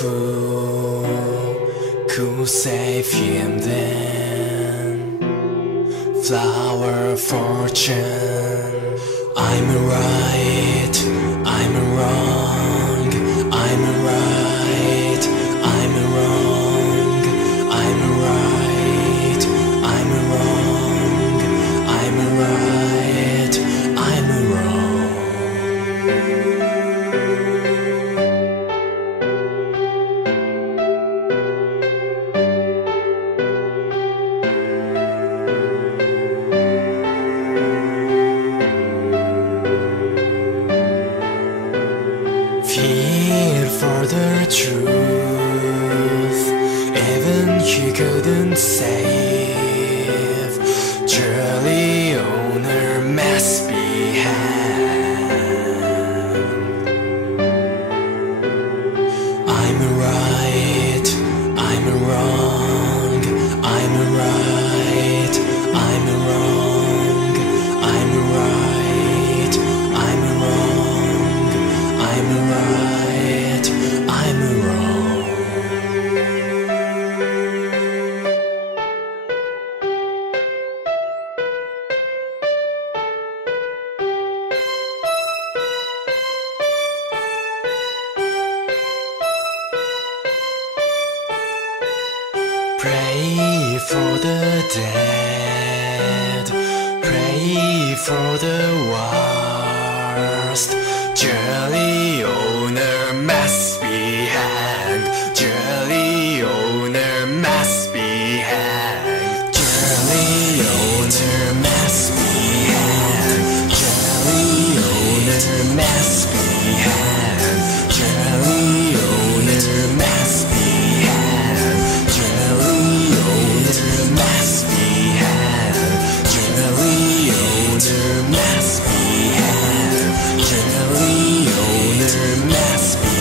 who could save him then? Flower fortune. I'm right, I'm wrong, I'm right, I'm wrong, I'm right, I'm wrong, I'm right, I'm wrong. Fear for the truth, even he couldn't save. Surely owner must be hanged. I'm right, I'm wrong, I'm right, I'm wrong, I'm right, I'm wrong, I'm right, I'm wrong. Pray for the dead, pray for the worst. Surely owner must be hanged. Surely owner must be hanged. Surely owner must be hanged. Surely owner must be hanged. Surely owner must be hanged. Surely owner must be hanged. Surely owner must be hanged. Surely owner must be